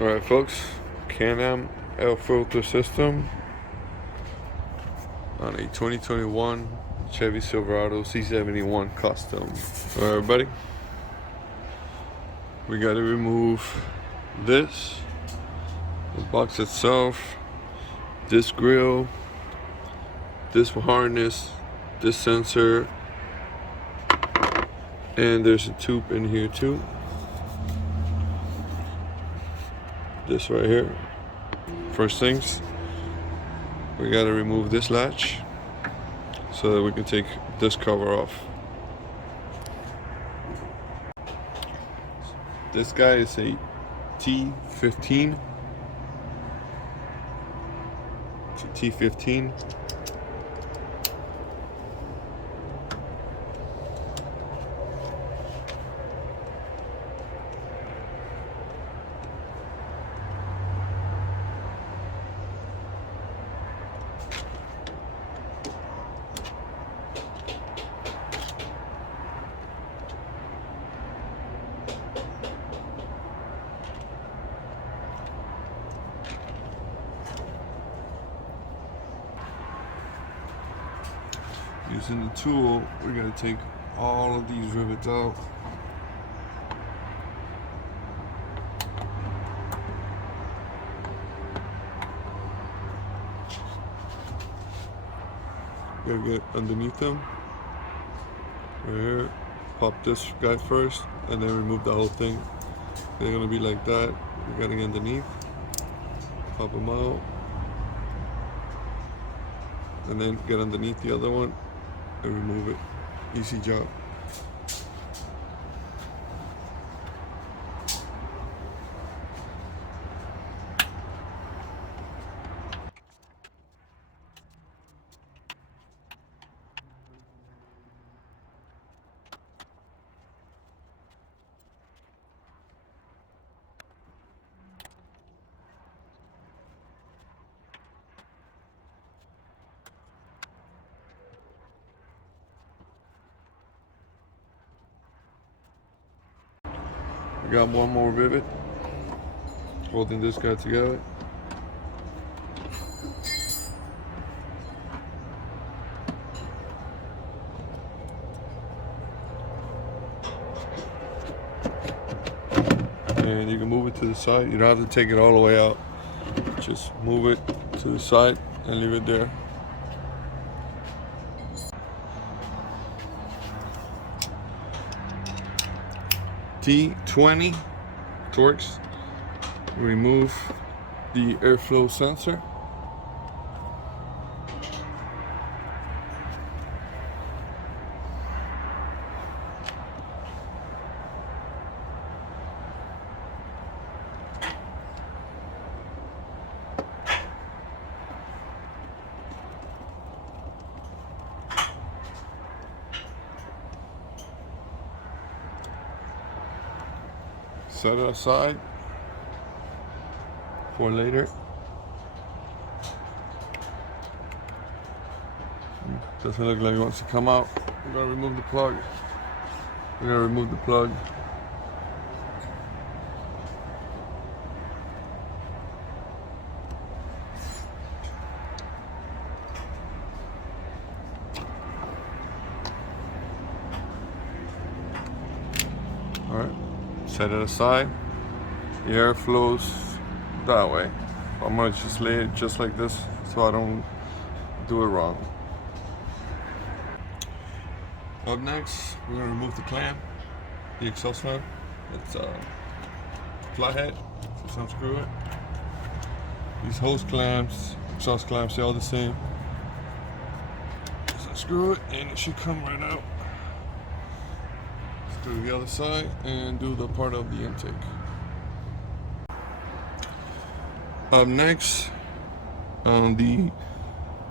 Alright folks, Can-Am air filter system on a 2021 Chevy Silverado C71 Custom. Alright everybody, we got to remove this, the box itself, this grill, this harness, this sensor, and there's a tube in here too. This right here. First things, we gotta remove this latch so that we can take this cover off. This guy is a T15. It's a T15. Using the tool, we're going to take all of these rivets out. Gotta get underneath them. Right here. Pop this guy first, and then remove the whole thing. They're gonna be like that. We're getting underneath. Pop them out, and then get underneath the other one and remove it. Easy job. We got one more rivet holding this guy together. And you can move it to the side. You don't have to take it all the way out. Just move it to the side and leave it there. T20 Torx. Remove the airflow sensor. Set it aside for later. Doesn't look like it wants to come out. We're gonna remove the plug. We're gonna remove the plug. All right. Set it aside. The air flows that way. I'm gonna just lay it just like this so I don't do it wrong. Up next, we're gonna remove the clamp, the exhaust fan. It's a flathead, so unscrew it. These hose clamps, exhaust clamps, they're all the same. Just unscrew it and it should come right out. Do the other side and do the part of the intake. Up next, on the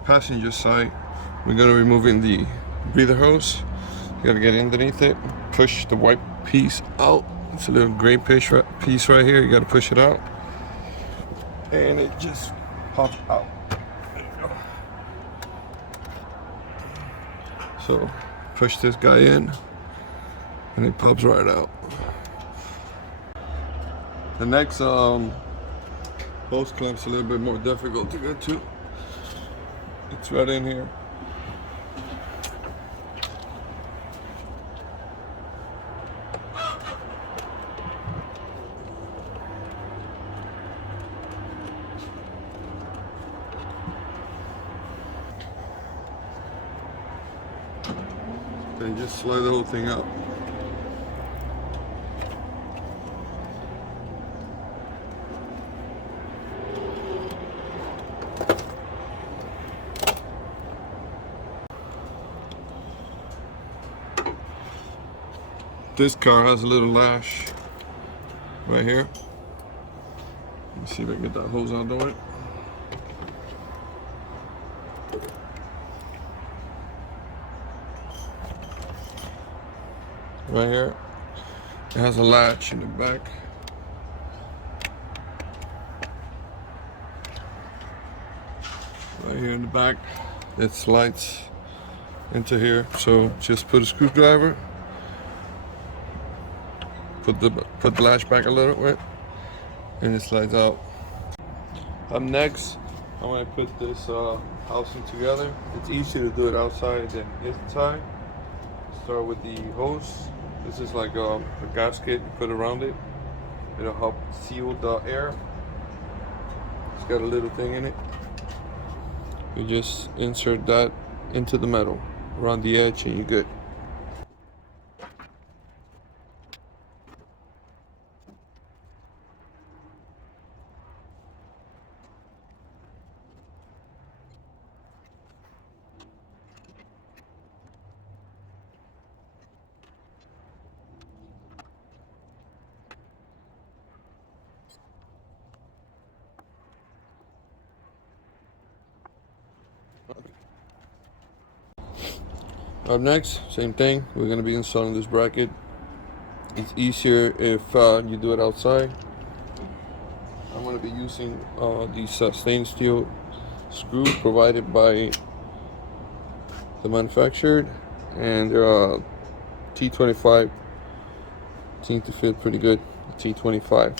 passenger side, we're gonna be removing the breather hose. You gotta get underneath it, push the white piece out. It's a little gray piece right here. You gotta push it out, and it just pops out. There you go. So push this guy in, and it pops right out. The next Hose clamp's a little bit more difficult to get to. It's right in here. Then just slide the whole thing up. This car has a little lash right here. Let me see if I can get that hose out of the way. Right here, it has a latch in the back. Right here in the back, it slides into here. So just put a screwdriver, put the latch back a little bit, and it slides out. Up next, I'm gonna put this housing together. It's easier to do it outside than inside. Start with the hose. This is like a gasket you put around it. It'll help seal the air. It's got a little thing in it. You just insert that into the metal around the edge and you're good. Up next, same thing. We're going to be installing this bracket. It's easier if you do it outside. I'm going to be using these stainless steel screws provided by the manufacturer, and they're T25. Seem to fit pretty good. T25.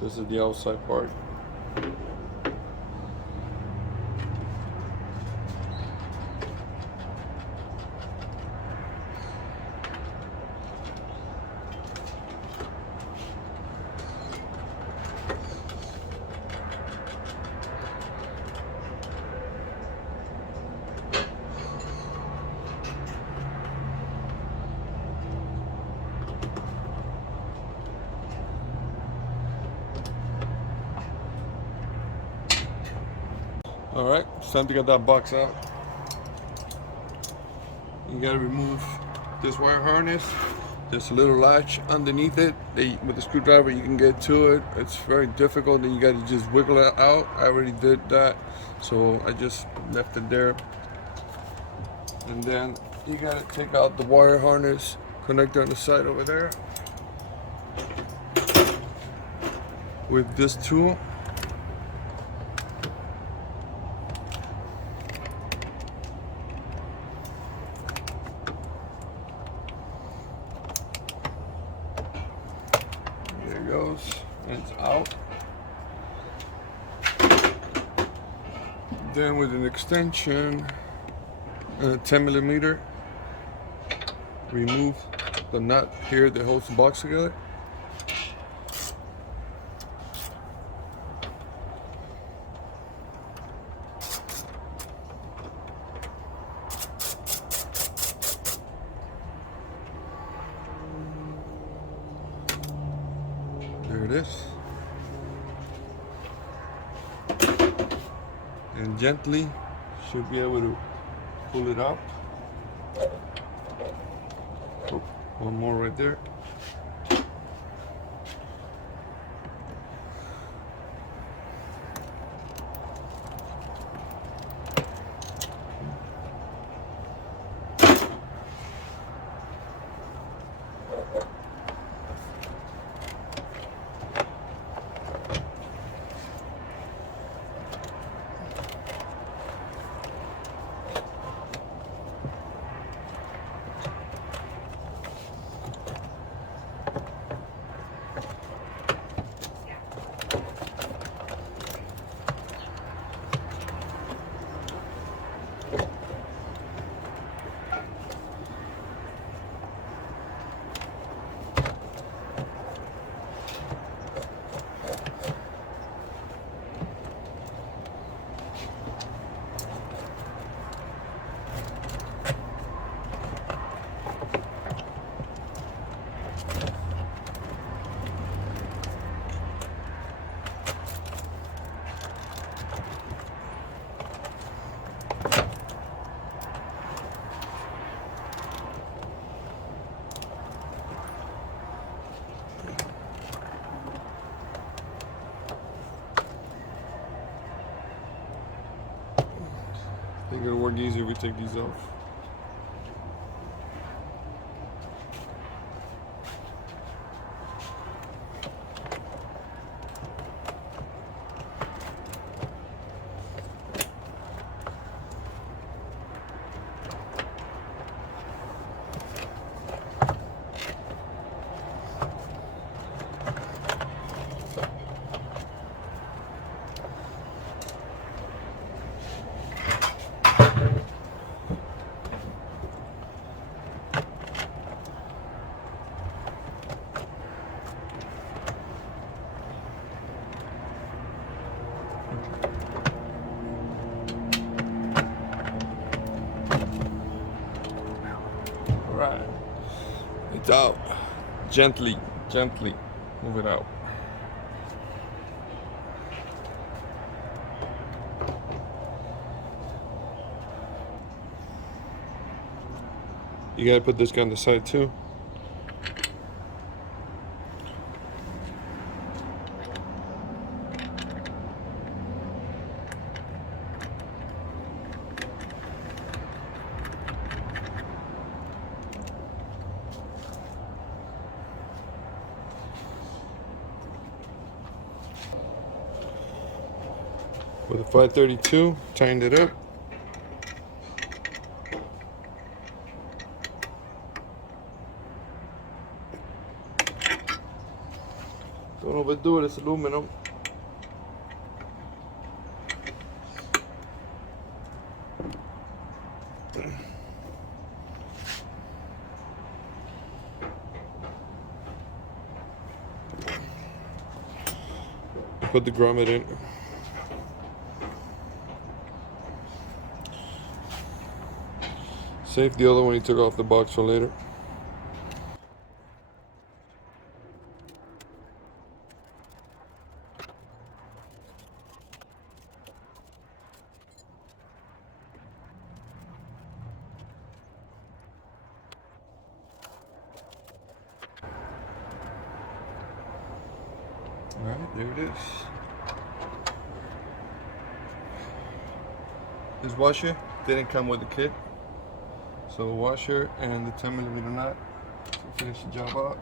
This is the outside part. Alright, it's time to get that box out. You gotta remove this wire harness. There's a little latch underneath it. With the screwdriver you can get to it. It's very difficult, and you gotta just wiggle it out. I already did that, so I just left it there. And then you gotta take out the wire harness connector on the side over there with this tool. There it goes, and it's out. Then with an extension, 10mm, remove the nut here that holds the box together. There it is. And gently should be able to pull it up. Oh, one more right there. think it'll work easier if we take these off. Alright, it's out. Gently, gently move it out. You gotta put this guy on the side too. With a 532, tightened it up. Don't overdo it, it's aluminum. Put the grommet in. Save the other one you took off the box for later. Alright, there it is. This washer didn't come with the kit. So the washer and the 10mm nut to finish the job up.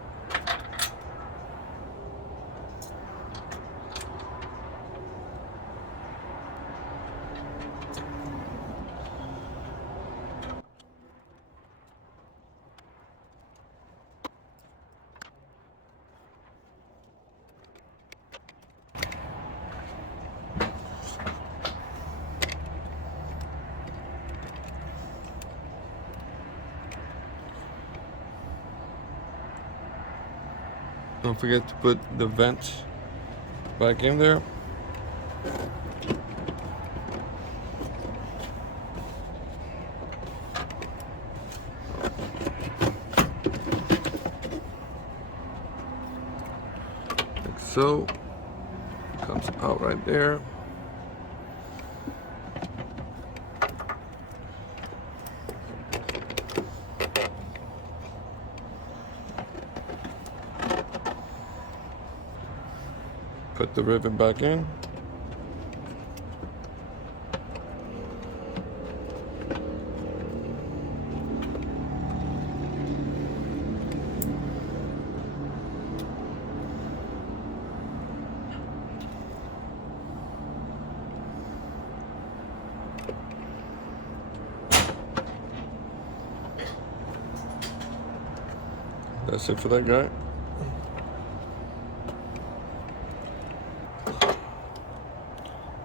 Don't forget to put the vent back in there. Like so. Comes out right there. Put the rivet back in. That's it for that guy.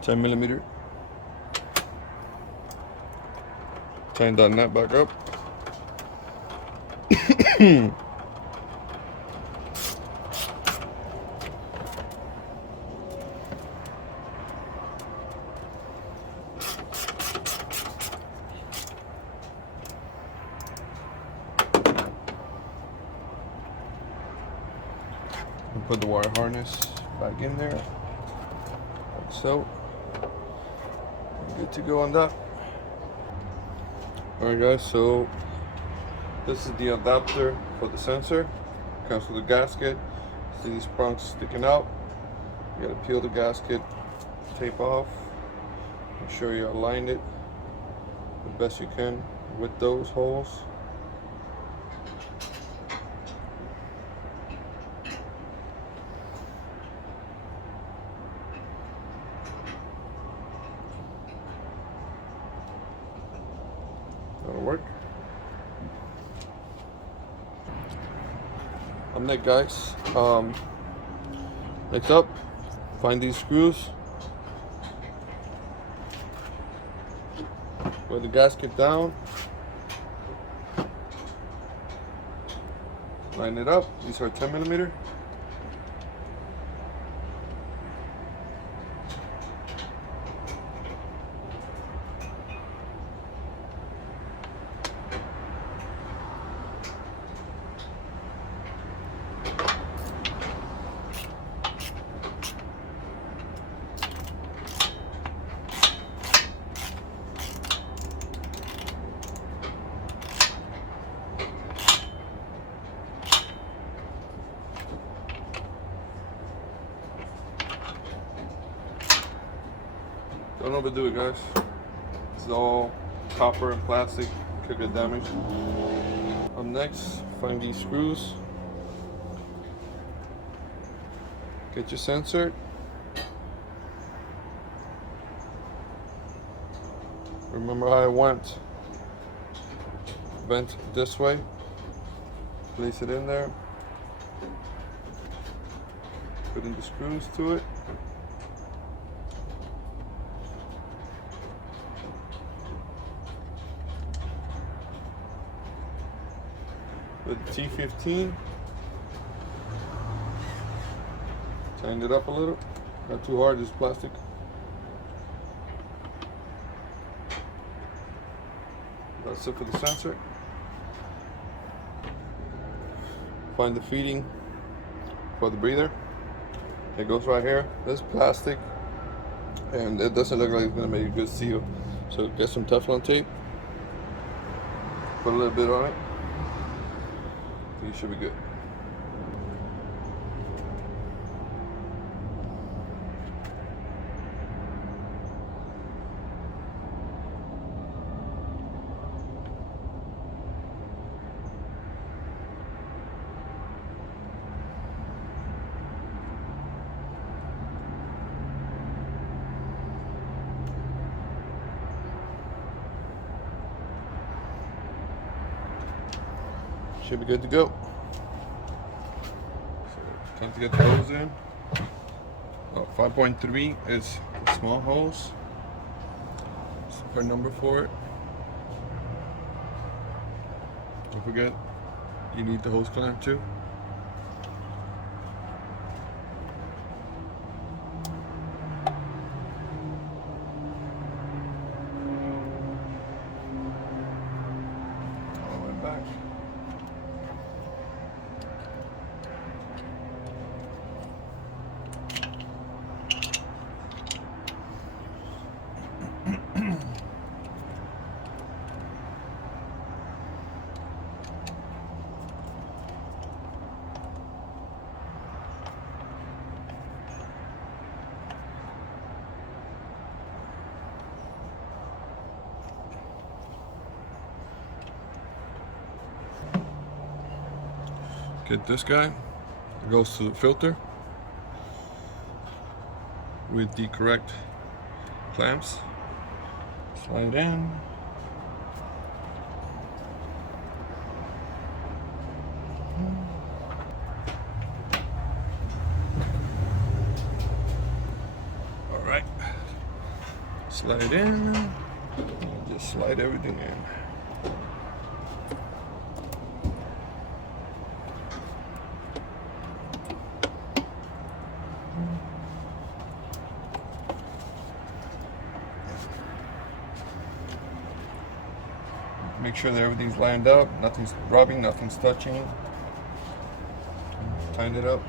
$10mm. Tighten that nut back up. And put the wire harness back in there, like so. Good to go on that. Alright guys, so this is the adapter for the sensor. Comes with a gasket. See these prongs sticking out. You gotta peel the gasket, tape off. Make sure you align it best you can with those holes. That'll work. Next, guys. Next up, find these screws. Put the gasket down. Line it up. These are 10mm. Don't overdo it, guys. This is all copper and plastic, could get damaged. Next, find these screws. Get your sensor. Remember how it went. Bent this way. Place it in there. Put in the screws to it. With the T15, tighten it up a little, not too hard, just plastic. That's it for the sensor. Find the feeding for the breather. It goes right here. This is plastic, and it doesn't look like it's gonna make a good seal. So get some Teflon tape, put a little bit on it. You should be good. Should be good to go. So, time to get the hose in. 5.3 is small hose. That's our number for it. Don't forget, you need the hose clamp too. All the way back. Get this guy. It goes to the filter with the correct clamps. Slide in. All right. Slide in. Just slide everything in. Make sure that everything's lined up, nothing's rubbing, nothing's touching. Tighten it up.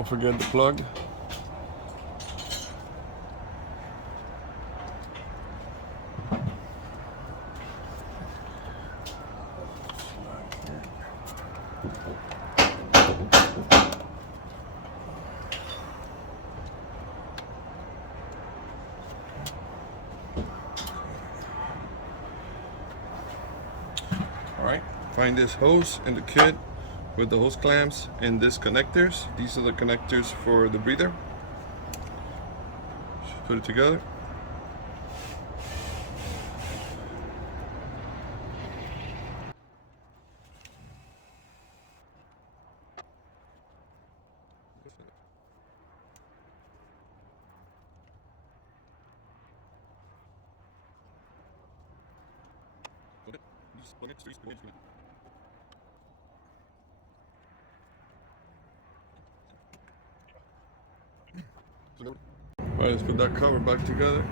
Don't forget the plug. Alright, find this hose in the kit with the hose clamps and these connectors. These are the connectors for the breather. Just put it together. Alright, let's put that cover back together.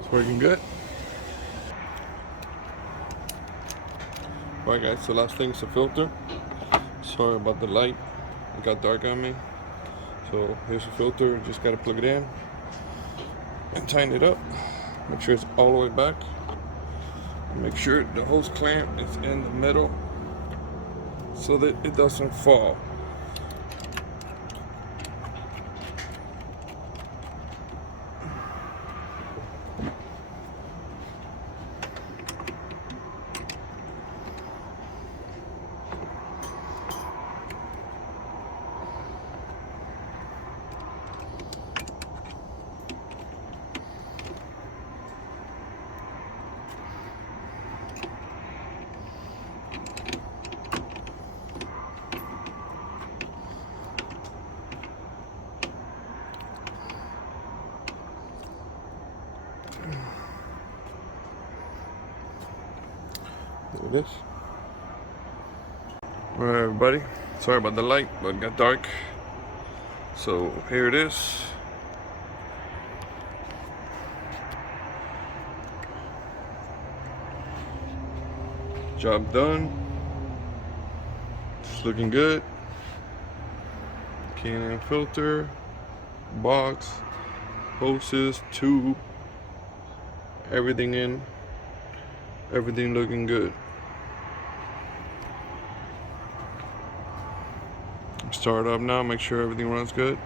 It's working good. Alright guys, so last thing is the filter. Sorry about the light, it got dark on me. So here's the filter, just gotta plug it in and tighten it up. Make sure it's all the way back. Make sure the hose clamp is in the middle so that it doesn't fall. There it is. Alright everybody, sorry about the light, but it got dark. So here it is. Job done. It's looking good. K&N filter, box, hoses, tube, everything in. Everything looking good. Start up now, make sure everything runs good.